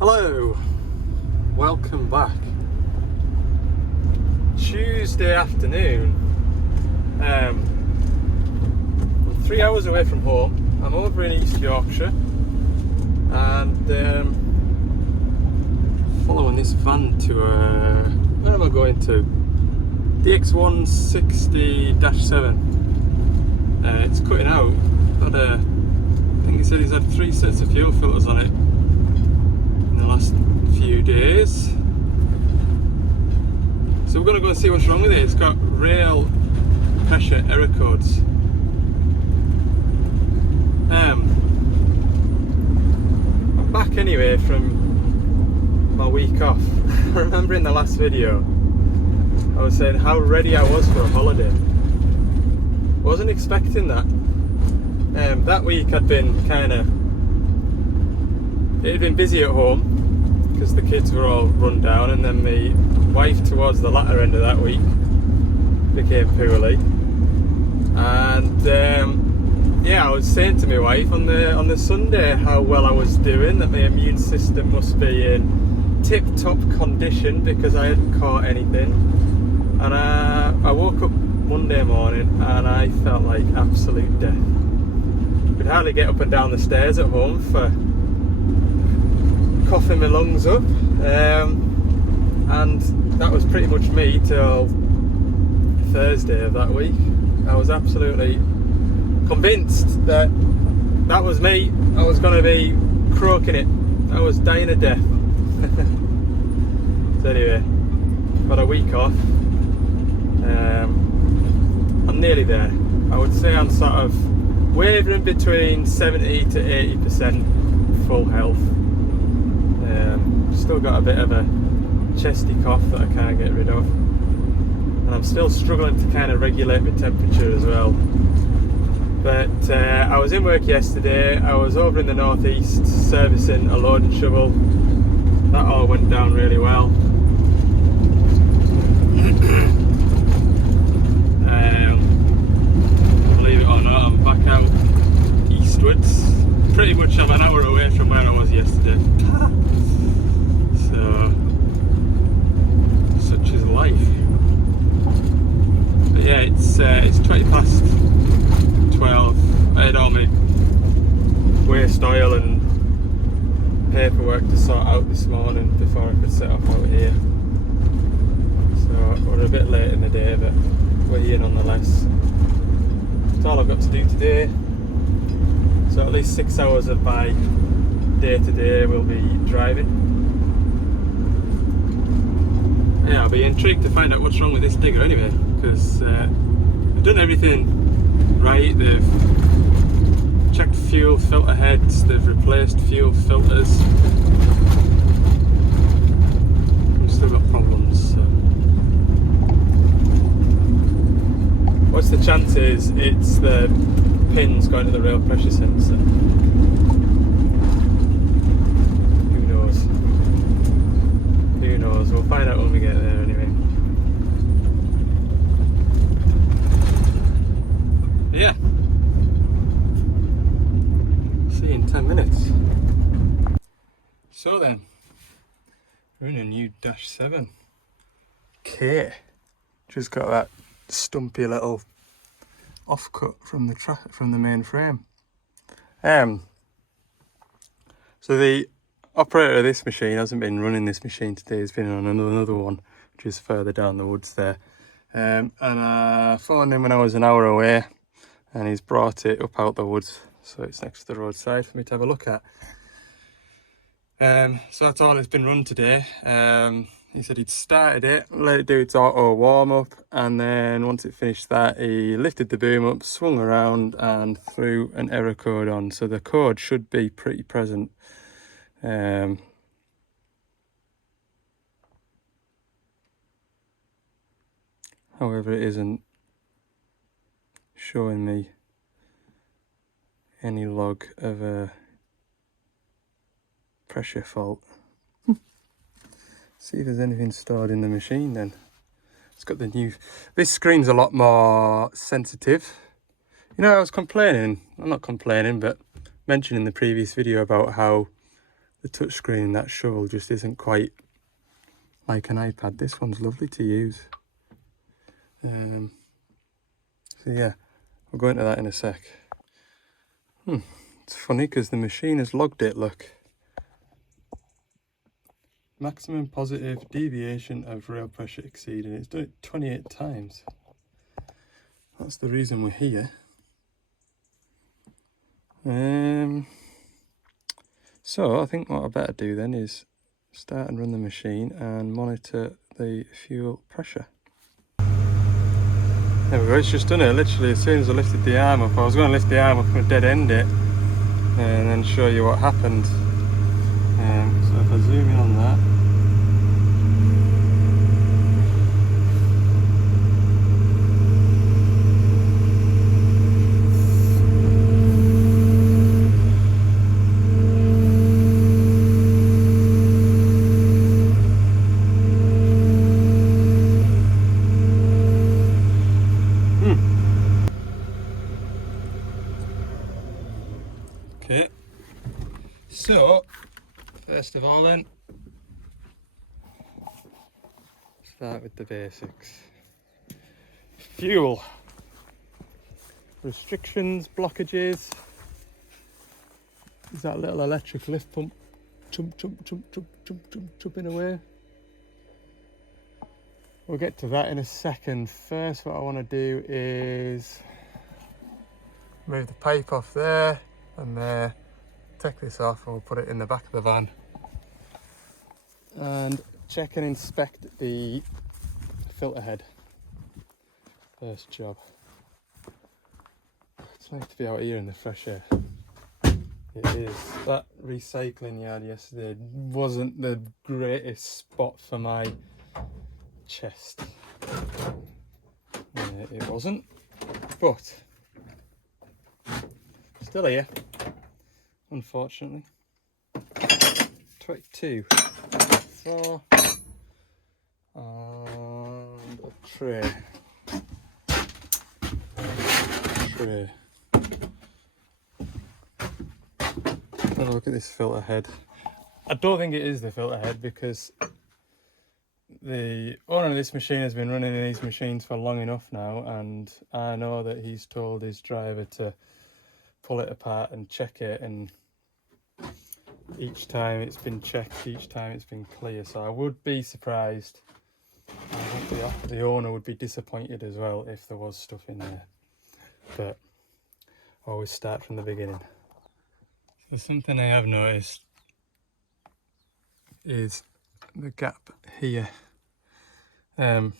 Hello, welcome back. Tuesday afternoon. I'm 3 hours away from home. I'm over in East Yorkshire and following this van to where am I going to? The X160-7. It's cutting out. I think he said he's had 3 sets of fuel filters on it in the last few days. So we're going to go and see what's wrong with it. It's got rail pressure error codes. I'm back anyway from my week off. I remember in the last video I was saying how ready I was for a holiday. Wasn't expecting that. That week I'd been it had been busy at home because the kids were all run down, and then my wife towards the latter end of that week became poorly, and yeah, I was saying to my wife on the Sunday how well I was doing, that my immune system must be in tip-top condition because I hadn't caught anything, and I woke up Monday morning and I felt like absolute death. Could hardly get up and down the stairs at home for coughing my lungs up, and that was pretty much me till Thursday of that week. I was absolutely convinced that was me. I was going to be croaking it. I was dying of death. So anyway, got a week off. I'm nearly there. I would say I'm sort of wavering between 70 to 80% full health. Still got a bit of a chesty cough that I can't get rid of, and I'm still struggling to kind of regulate my temperature as well. But I was in work yesterday. I was over in the northeast servicing a load and shovel. That all went down really well. Believe it or not, I'm back out eastwards. Pretty much I'm an hour away from where I was yesterday. So, such is life. But yeah, it's 20 past 12. I had all my waste oil and paperwork to sort out this morning before I could set off out here. So we're a bit late in the day, but we're here nonetheless. That's all I've got to do today. So at least 6 hours of my day to day will be driving. Yeah, I'll be intrigued to find out what's wrong with this digger anyway, because they've done everything right. They've checked fuel filter heads, they've replaced fuel filters. We've still got problems. So. What's the chances it's the pins going to the rail pressure sensor? Who knows? Who knows? We'll find out when we get there anyway. But yeah. See you in 10 minutes. So then, we're in a new -7 K. Just got that stumpy little offcut from the main frame. So the operator of this machine hasn't been running this machine today. He's been on another one, which is further down the woods there. And I phoned him when I was an hour away, and he's brought it up out the woods, so it's next to the roadside for me to have a look at. So that's all it's been run today. He said he'd started it, let it do its auto warm up, and then once it finished that, he lifted the boom up, swung around and threw an error code on. So the code should be pretty present. However, it isn't showing me any log of a pressure fault. See if there's anything stored in the machine then. It's got the new... This screen's a lot more sensitive. You know, I was complaining, I'm not complaining, but mentioning in the previous video about how the the touchscreen in that shovel just isn't quite like an iPad. This one's lovely to use. So yeah, we'll go into that in a sec. It's funny because the machine has logged it, look. Maximum positive deviation of rail pressure exceeded. It's done it 28 times. That's the reason we're here. So I think what I better do then is start and run the machine and monitor the fuel pressure. There we go, it's just done it. Literally as soon as I lifted the arm up, I was going to lift the arm up and dead end it and then show you what happened. So if I zoom in on that, okay, so first of all then, start with the basics. Fuel. Restrictions, blockages. Is that little electric lift pump chumping away? We'll get to that in a second. First what I want to do is move the pipe off there and take this off and we'll put it in the back of the van and check and inspect the filter head. First job. It's nice to be out here in the fresh air. It is. That recycling yard yesterday wasn't the greatest spot for my chest. It wasn't, but still here, unfortunately. 22, 4, and a tray. Have a look at this filter head. I don't think it is the filter head because the owner of this machine has been running these machines for long enough now, and I know that he's told his driver to pull it apart and check it, and each time it's been checked, each time it's been clear. So I would be surprised. I think the owner would be disappointed as well if there was stuff in there. But always start from the beginning. So something I have noticed is the gap here. When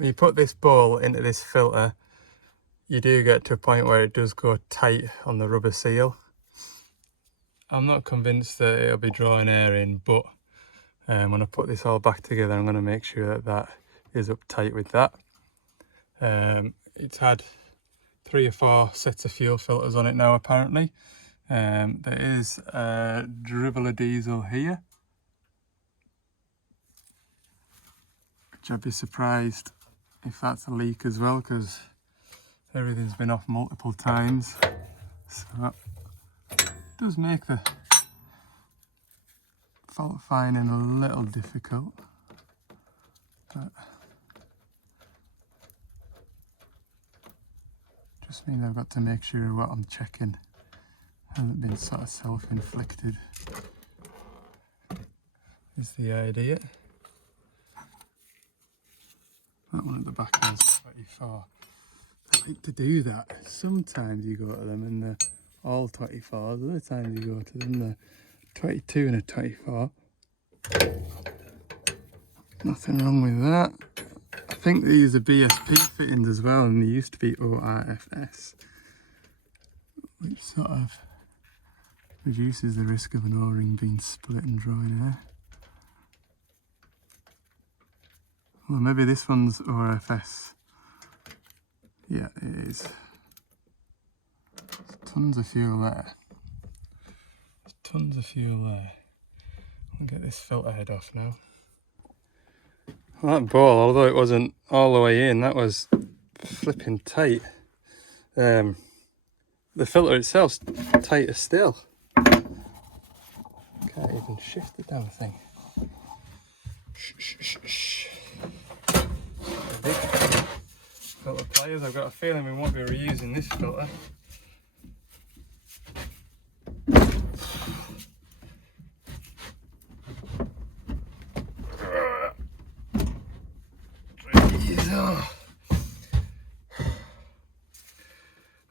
you put this bowl into this filter, you do get to a point where it does go tight on the rubber seal. I'm not convinced that it'll be drawing air in, but when I put this all back together, I'm going to make sure that that is up tight with that. It's had 3 or 4 sets of fuel filters on it now apparently. There is a dribble of diesel here, which I'd be surprised if that's a leak as well, because everything's been off multiple times. So it does make the fault finding a little difficult, but just means I've got to make sure what I'm checking hasn't been sort of self-inflicted, is the idea. That one at the back is 24. I like to do that. Sometimes you go to them and they're all 24s, other times you go to them they're 22 and a 24. Nothing wrong with that. I think these are BSP fittings as well, and they used to be ORFS, which sort of reduces the risk of an O-ring being split and drawing air. Well, maybe this one's ORFS. Yeah, it is. There's tons of fuel there. Tons of fuel there. I'll get this filter head off now. Well, that ball, although it wasn't all the way in, that was flipping tight. The filter itself's tighter still. Can't even shift the damn thing. Shh. Big filter pliers. I've got a feeling we won't be reusing this filter.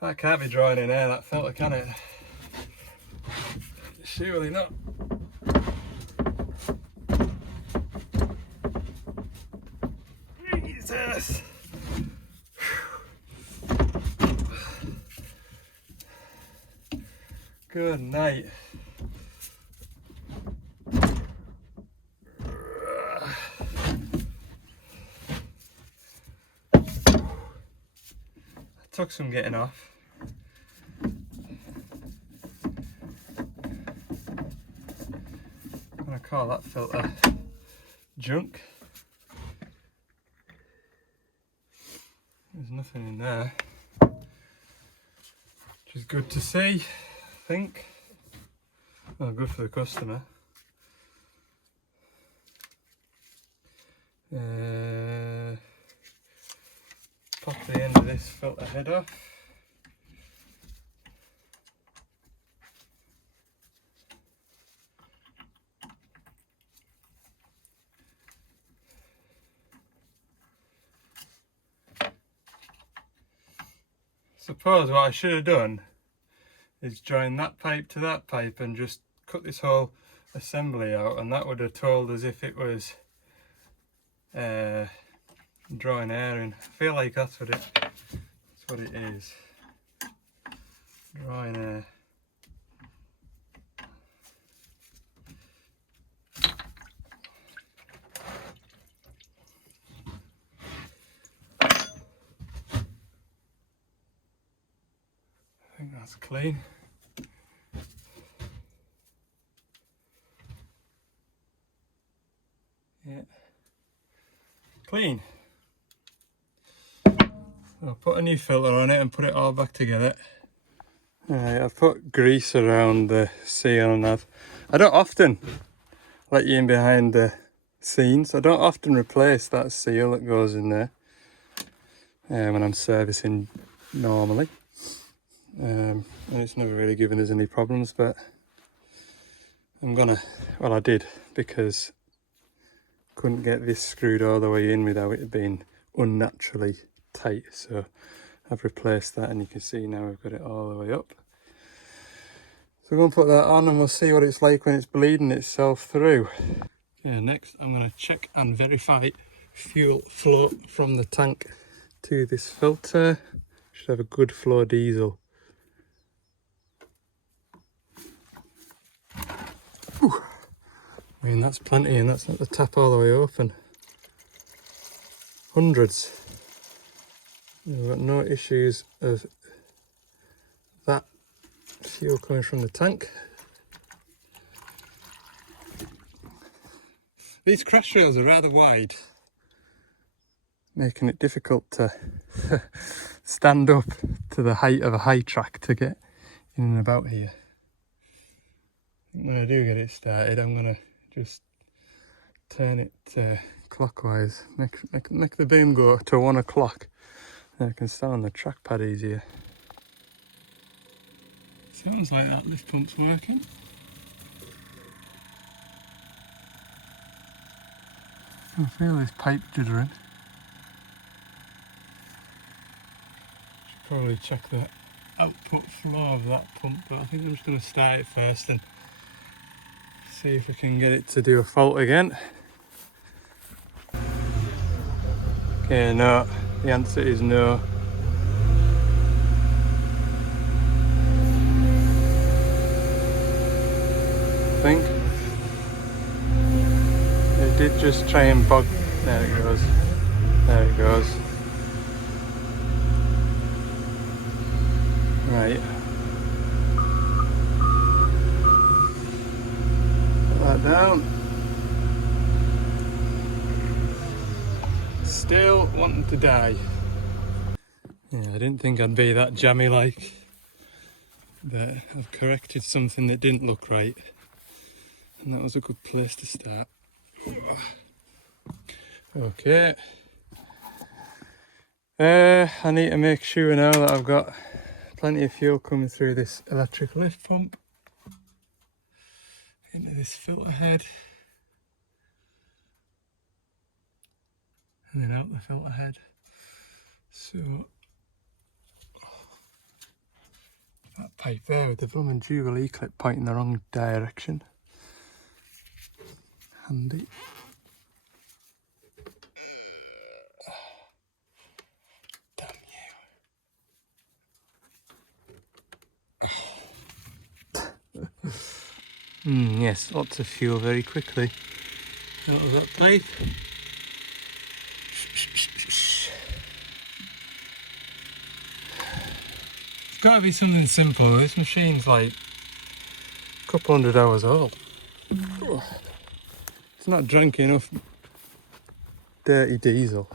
That can't be drying in air, that filter, can it? Surely not. Jesus! Good night. Took some getting off. I'm gonna call that filter junk. There's nothing in there, which is good to see, I think. Well, good for the customer. Pop the end of this filter head off. Suppose what I should have done is join that pipe to that pipe and just cut this whole assembly out, and that would have told us if it was drawing air in. I feel like that's what it is. Drawing air. I think that's clean. Yeah. Clean. I'll put a new filter on it and put it all back together. Alright, I've put grease around the seal, and I don't often let you in behind the scenes. I don't often replace that seal that goes in there when I'm servicing normally. And it's never really given us any problems, but I did, because I couldn't get this screwed all the way in without it being unnaturally tight, so I've replaced that, and you can see now we've got it all the way up. So we're going to put that on and we'll see what it's like when it's bleeding itself through. Okay, next I'm going to check and verify fuel flow from the tank to this filter. Should have a good flow diesel. Whew. I mean, that's plenty, and that's not the tap all the way open. Hundreds. We've got no issues of that fuel coming from the tank. These crash rails are rather wide, making it difficult to stand up to the height of a high track to get in and about here. When I do get it started, I'm going to just turn it clockwise, make the boom go to 1 o'clock. I can stand on the trackpad easier. Sounds like that lift pump's working. I can feel this pipe jittering. Should probably check the output flow of that pump, but I think I'm just going to start it first and see if we can get it to do a fault again. Okay, no. The answer is no. I think it did just try and bog. There it goes. There it goes. Right. Put that down. Still wanting to die. Yeah, I didn't think I'd be that jammy like, but I've corrected something that didn't look right. And that was a good place to start. Okay. I need to make sure now that I've got plenty of fuel coming through this electric lift pump into this filter head and then out the filter head. So that pipe there with the blooming Jubilee clip pointing the wrong direction. Handy. Yes, lots of fuel very quickly out of that pipe. It's got to be something simple. This machine's like a couple 100 hours old. It's not drank enough dirty diesel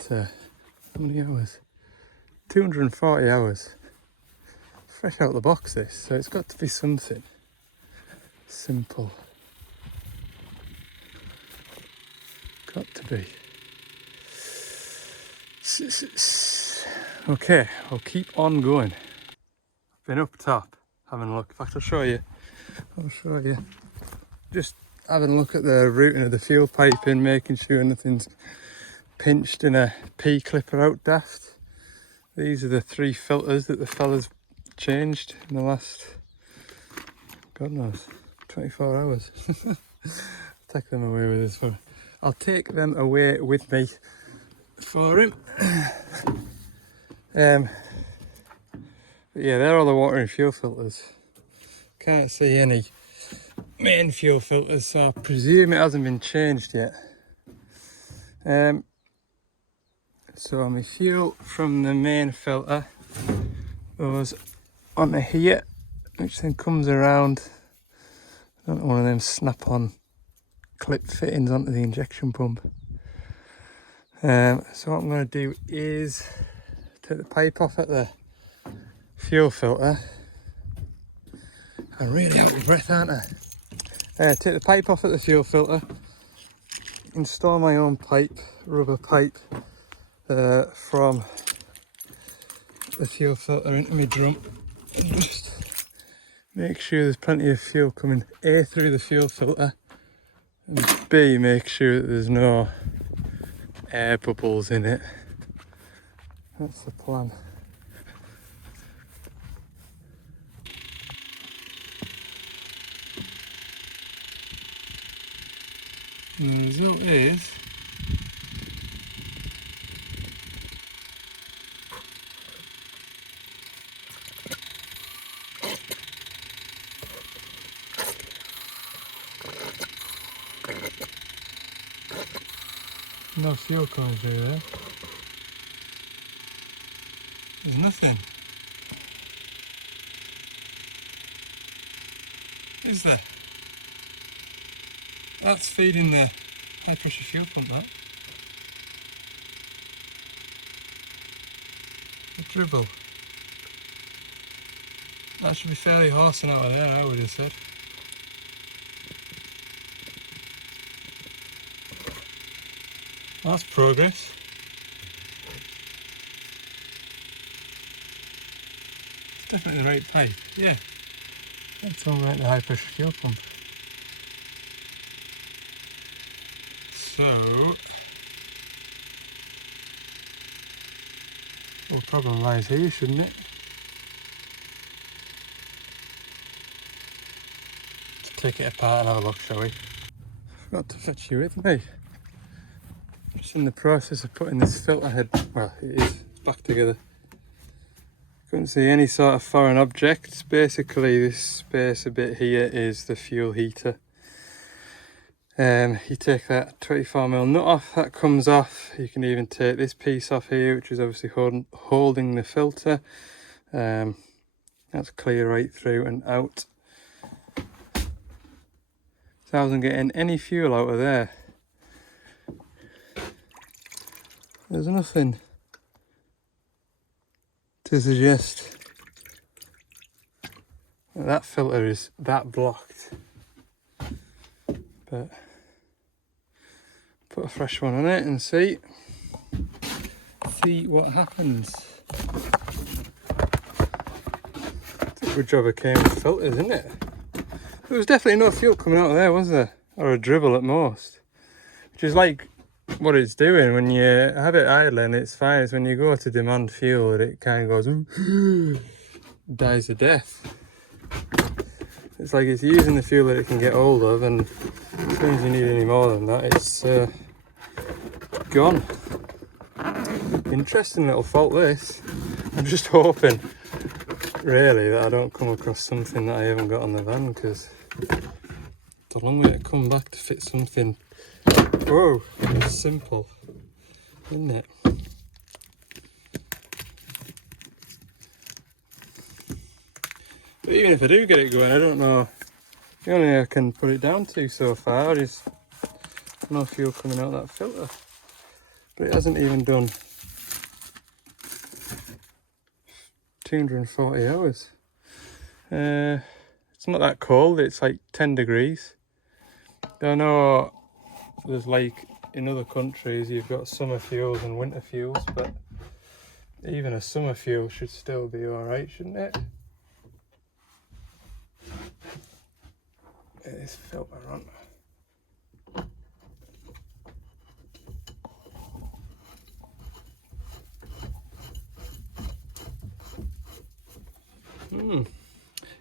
to, how many hours? 240 hours. Fresh out the box this, so it's got to be something simple. Got to be. Okay, I'll keep on going. I've been up top having a look. In fact, I'll show you. Just having a look at the routing of the fuel piping, making sure nothing's pinched in a P-clipper out daft. These are the 3 filters that the fellas changed in the last, God knows, 24 hours. Take them away with us for. I'll take them away with me for him. But yeah, they're all the water and fuel filters. Can't see any main fuel filters, so I presume it hasn't been changed yet. So my fuel from the main filter goes onto here, which then comes around. I don't know, one of them snap-on clip fittings onto the injection pump. So what I'm going to do is take the pipe off at the fuel filter. I'm really out of breath, aren't I? Take the pipe off at the fuel filter, install my own pipe, rubber pipe, from the fuel filter into my drum, and just make sure there's plenty of fuel coming A through the fuel filter, and B, make sure that there's no air bubbles in it. That's the plan. And the result is no fuel coming through there. There's nothing. Is there? That's feeding the high pressure fuel pump, that. A dribble. That should be fairly horsing out of there, I would have said. That's progress. It's definitely the right pipe, yeah. That's all right, the high pressure fuel pump. So, the problem lies here, shouldn't it? Let's take it apart and have a look, shall we? Forgot to fetch you with me. Just in the process of putting this filter head, well, it is, it's back together. Couldn't see any sort of foreign objects. Basically, this space a bit here is the fuel heater. You take that 24mm nut off, that comes off. You can even take this piece off here, which is obviously holding the filter. That's clear right through and out. So I wasn't getting any fuel out of there. There's nothing to suggest that filter is that blocked. but put a fresh one on it and see what happens. It's a good job I came with filters, isn't it? There was definitely no fuel coming out of there, was there? Or a dribble at most. Which is like what it's doing when you have it idling, it's fine. It's when you go to demand fuel that it kind of goes dies a death. It's like it's using the fuel that it can get hold of, and as soon as you need any more than that, it's gone. Interesting little fault this. I'm just hoping really that I don't come across something that I haven't got on the van, because it's a long way to come back to fit something simple, isn't it? But even if I do get it going, I don't know. The only I can put it down to so far is no fuel coming out that filter. But it hasn't even done 240 hours. It's not that cold, it's like 10 degrees. I know there's like in other countries you've got summer fuels and winter fuels, but even a summer fuel should still be alright, shouldn't it? Get this filter on.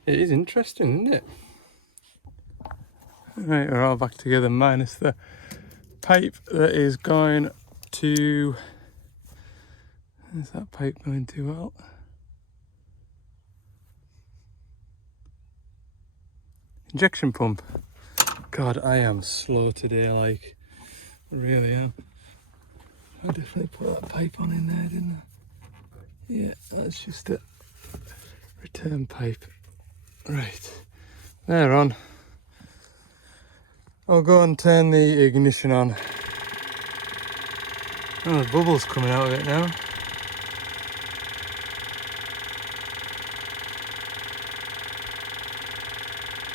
It is interesting, isn't it? Right, we're all back together minus the pipe that is going to... Is that pipe going too well? Injection pump. God, I am slow today, like, really am. I definitely put that pipe on in there, didn't I? Yeah, that's just a return pipe. Right, they're on. I'll go and turn the ignition on. Oh, there's bubbles coming out of it now.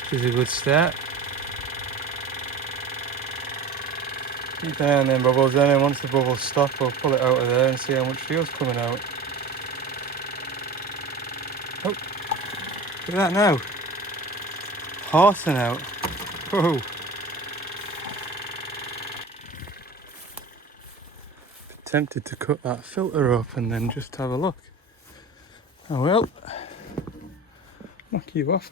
Which is a good start. Keep an eye on them bubbles, then once the bubbles stop, we'll pull it out of there and see how much fuel's coming out. Oh, look at that now. Horsing out. Whoa. Tempted to cut that filter up and then just have a look. Oh well, knock you off.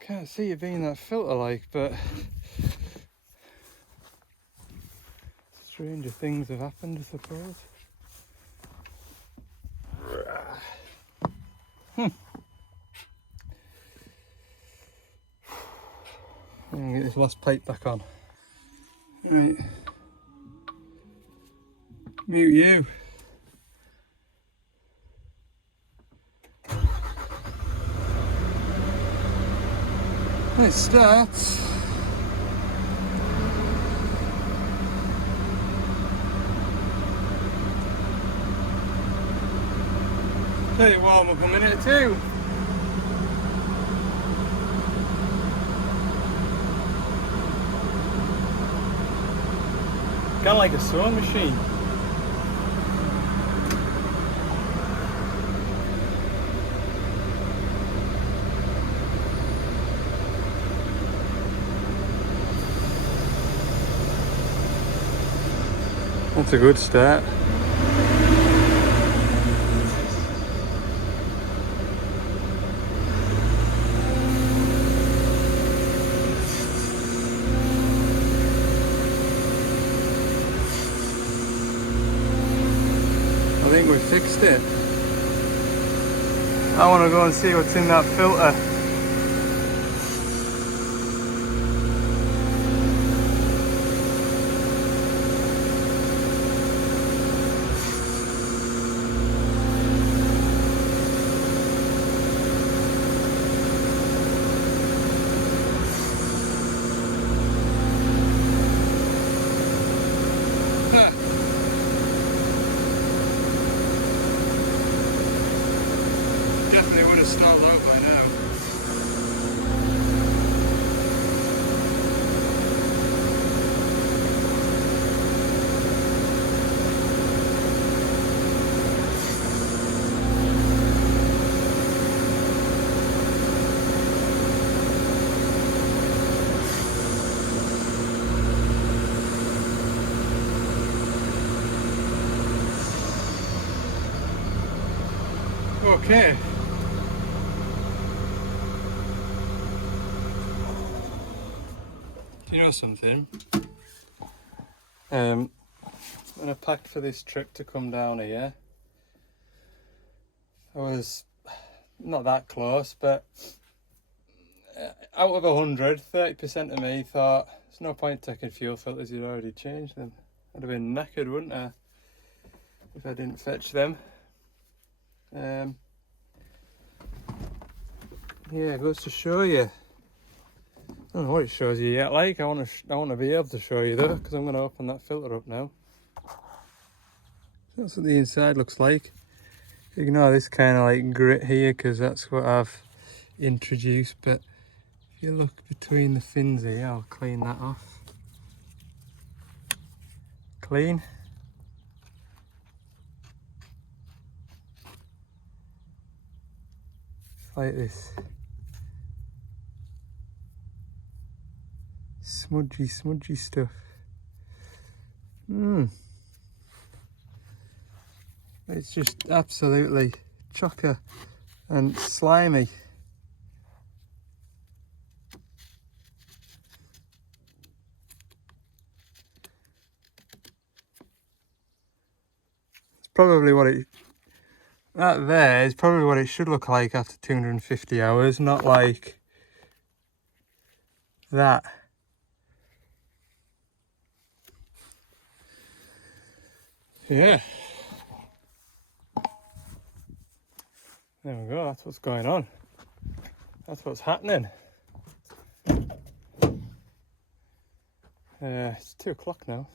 Can't see it being that filter like, but stranger things have happened, I suppose. I'm gonna get this last pipe back on. Right. Mute you. And it starts. Let it warm up a minute or two. Kind of like a sewing machine. That's a good start. I think we fixed it. I want to go and see what's in that filter. Definitely would have stalled out by now. Okay. Do you know something? When I packed for this trip to come down here, I was not that close, but out of 100, 30% of me thought there's no point taking fuel filters, you'd already changed them. I'd have been knackered, wouldn't I, if I didn't fetch them. Yeah, it goes to show you. I don't know what it shows you yet. Like, I want to be able to show you though, because I'm going to open that filter up now. That's what the inside looks like. Ignore this kind of like grit here, because that's what I've introduced. But if you look between the fins here, I'll clean that off. Clean. Like this. Smudgy stuff. It's just absolutely chocker and slimy. It's probably what it... That there is probably what it should look like after 250 hours, not like that. Yeah. There we go, that's what's going on. That's what's happening. It's 2 o'clock now.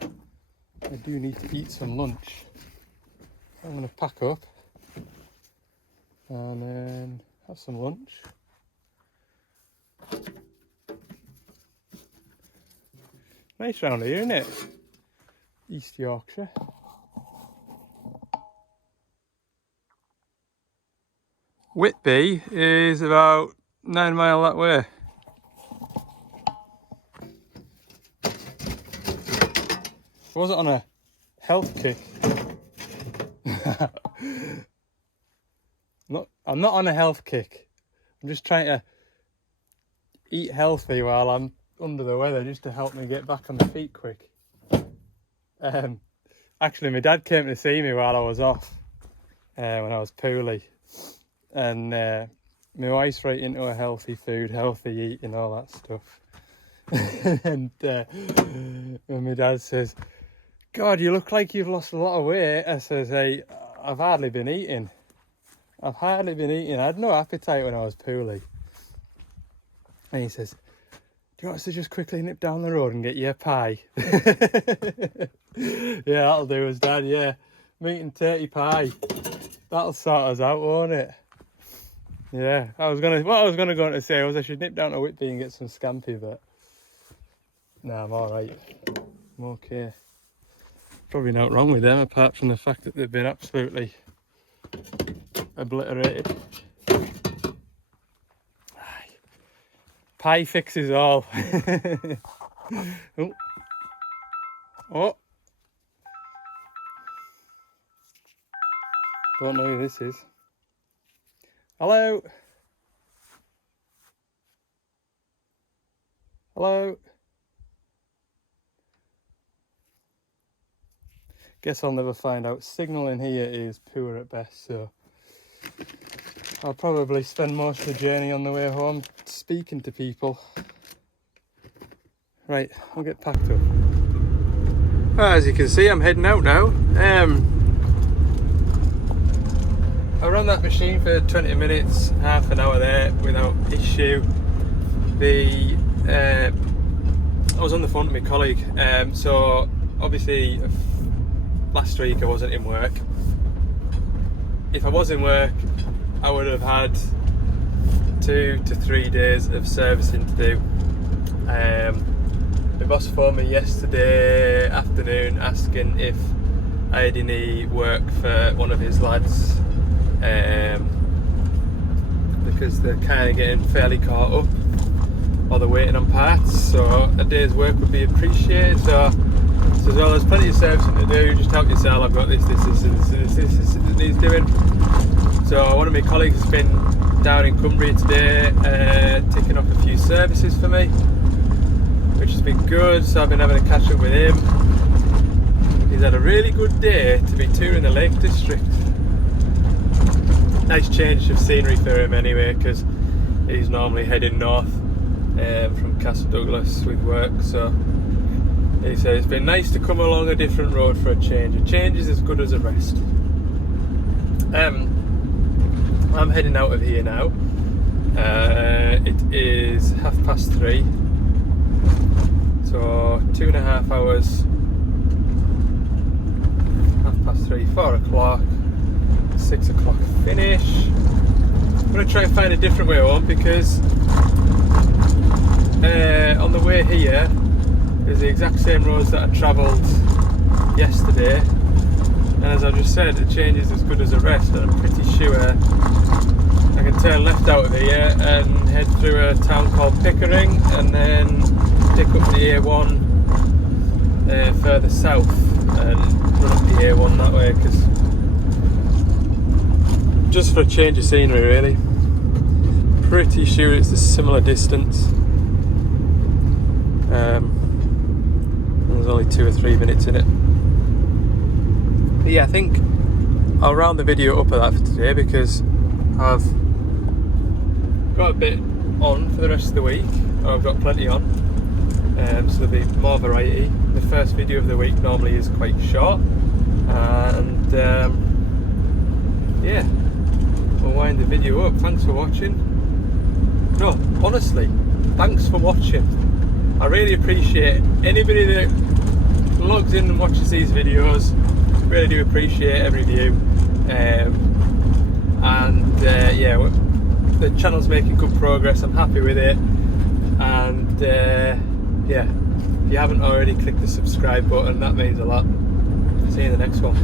I do need to eat some lunch. I'm going to pack up and then have some lunch. Nice round here, isn't it? East Yorkshire. Whitby is about 9 miles that way. I wasn't on a health kick. I'm not on a health kick. I'm just trying to eat healthy while I'm under the weather, just to help me get back on my feet quick. Actually, my dad came to see me while I was off, when I was poorly. And my wife's right into a healthy food, healthy eating, all that stuff. And my dad says, God, you look like you've lost a lot of weight. I says, hey, I've hardly been eating. I had no appetite when I was poorly. And he says, do you want us to just quickly nip down the road and get you a pie? Yeah, that'll do us, Dad, yeah. Meat and turkey pie. That'll sort us out, won't it? Yeah, what I was gonna go on to say was I should nip down to Whitby and get some scampi, but no, I'm alright. I'm okay. Probably not wrong with them, apart from the fact that they've been absolutely obliterated. Pie fixes all. Oh. Don't know who this is. Hello. Hello. Guess I'll never find out. Signal in here is poor at best, so I'll probably spend most of the journey on the way home speaking to people. Right, I'll get packed up. Well, as you can see, I'm heading out now. I ran that machine for 20 minutes, half an hour there without issue. I was on the phone to my colleague, so obviously last week I wasn't in work. If I was in work, I would have had 2 to 3 days of servicing to do. My boss phoned me yesterday afternoon asking if I had any work for one of his lads, because they're kind of getting fairly caught up, or they're waiting on parts, so a day's work would be appreciated. So as well, there's plenty of servicing to do, just help yourself. I've got this that needs doing. So So one of my colleagues has been down in Cumbria today, ticking off a few services for me, which has been good. So I've been having a catch up with him. He's had a really good day to be touring the Lake District. Nice change of scenery for him anyway, because he's normally heading north from Castle Douglas with work. So he said it's been nice to come along a different road for a change. A change is as good as a rest. I'm heading out of here now. It is 3:30, so 2.5 hours. 3:30, 4 o'clock, 6 o'clock finish. I'm going to try and find a different way home, because on the way here is the exact same roads that I travelled yesterday, and as I just said, the change is as good as a rest, and I'm pretty sure I can turn left out of here and head through a town called Pickering, and then pick up the A1 further south and run up the A1 that way, because just for a change of scenery really. Pretty sure it's a similar distance. There's only 2 or 3 minutes in it. But yeah, I think I'll round the video up of that for today, because I've got a bit on for the rest of the week, or I've got plenty on, so there'll be more variety. The first video of the week normally is quite short, and yeah, we'll wind the video up. Thanks for watching. No, honestly, thanks for watching. I really appreciate anybody that logs in and watches these videos. Really do appreciate every view, and yeah, the channel's making good progress. I'm happy with it, and yeah, if you haven't already, click the subscribe button. That means a lot. See you in the next one.